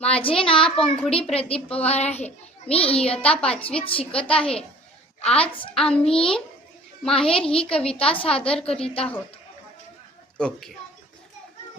माझे नाव पंखुडी प्रदीप पवार आहे. मी इयत्ता 5वीत शिकत आहे. आज आम्ही माहेर ही कविता सादर करीत आहोत. Okay,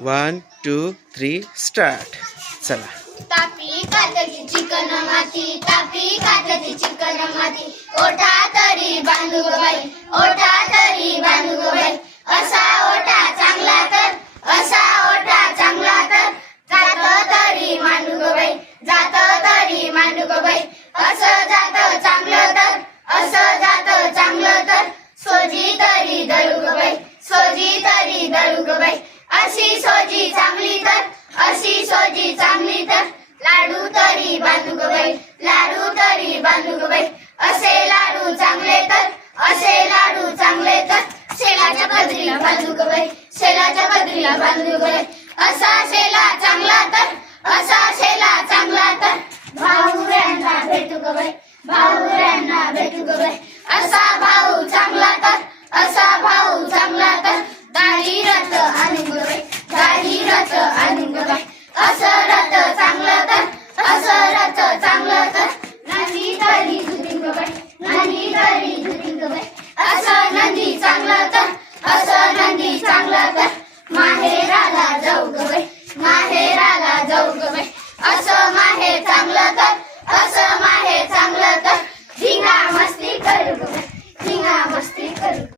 1 2 3 start. चला. तापी कातची चिकन माती, तापी कातची चिकन माती, ओठा तरी बांधू ग बाई, ओठा तरी बांधू ग बाई. असा ओठा चांगला तर, असा ओठा चांगला तर, जात तरी मांडू ग बाई, जात तरी मांडू ग बाई. असं जात चांगलं तर, असं जात चांगलं तर, सोजी तरी दळू ग बाई, सोजी तरी दळू ग बाई. अशी सोजी चांगली तर, अशी सोजी चांगली तर, लाडू तरी बांधू ग बाई, लाडू तरी बांधू ग बाई. असे लाडू चांगले तर, असे लाडू चांगले तर, शेलाच्या पदरीला बांधू ग बाई, शेलाच्या पदरीला बांधू ग बाई. असा शेला चांगला तर, असा